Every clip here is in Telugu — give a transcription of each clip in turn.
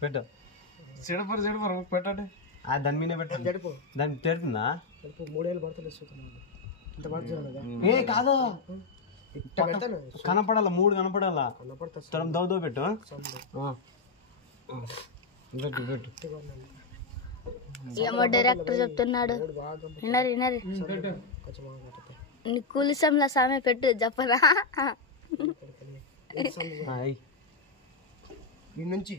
పెట్టు చెడపరు పెట్టండి దాని మీద పెట్టండి జడుపు దాన్ని తెరుతుందా 3 ఏళ్ళు పడుతుంది ఇంత పడుతుంది కదా ఏ కాదు ఇట్ట పెడతాను కనపడాల 3 కనపడాలా కనపడుతుంది తరం దౌ పెట్టు పెట్టు ఏమో డైరెక్టర్ చెప్తున్నాడు వినరు నీ కూలిసంలో సామె పెట్టు చెప్పరా ఈ నుంచి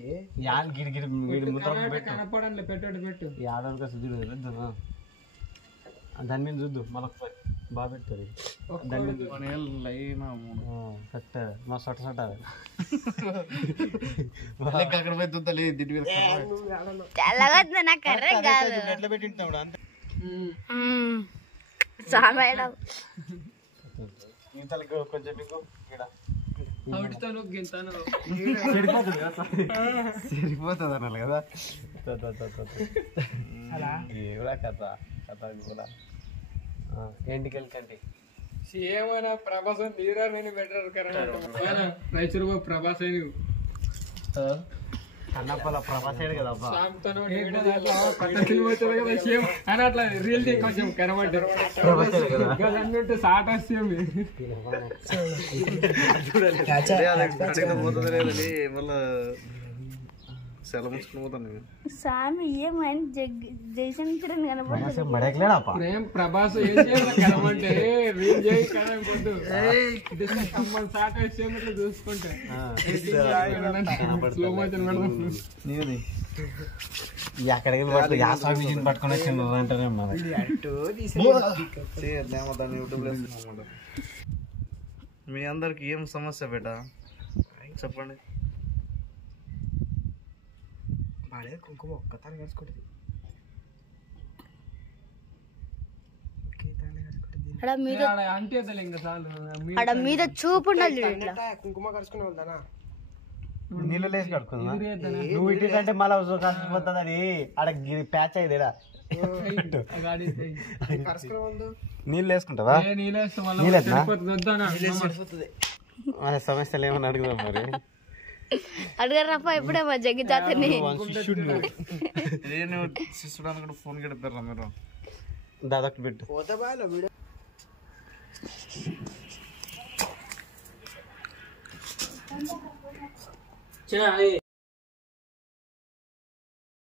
దాని మీద చూద్దు మళ్ళీ బాగా పెడతారు మా సొట్ట అక్కడ పోయి దుద్దలే దీని మీద ఎట్లా పెట్టింటాడు అంతే సామె కొంచెం సరిపోతుంది అనాలి కదా కథ కథ కూడా ఎంటికెళ్ళి కంటే ఏమైనా ప్రభాసం తీరా నేను బెటర్ రైతులు ప్రభాస్ అని అన్నప్పల ప్రభాసేడు కదా అని అట్లా రియల్ కొంచెం కనబడ్డారు సాట్ వస్తే పోతుంది లేదని మళ్ళా సెలవు ముసుకుని పోతాను సామి ఏమైనా జయశంకరన్ కనబడ్డాడు ప్రభాస్ ఏం చేయాలి కనబడ్డే రీల్ చేయి కనబడ్డు సాట్ వస్తే ఇట్లా చూసుకుంటే స్లో మోషన్ పెడదాం ఎక్కడికి పట్టుకుని వచ్చింది అంటారే దాన్ని యూట్యూబ్లో వేస్తున్నాం. మీ అందరికి ఏం సమస్య బేటా చెప్పండి. కుంకుమ ఒక్కతాను కలుసుకుంటుంది అడ మీద చూపు కుంకుమ కలుసుకునే వెళ్తానా నీళ్ళు లేసి కడుకుందా నువ్వు ఇటు కంటే మళ్ళీ కలిసిపోతుందని ఆడ ప్యాచ్ అయ్యేది నీళ్ళు వేసుకుంటావా మన సమస్యలు ఏమన్నా అడుగుదాం మరి అడగరప్ప ఎప్పుడే మా జగ్గి జాతని శిష్యుడు ఫోన్ గడిపారా మీరు దాదాపు పెట్టు చిన్న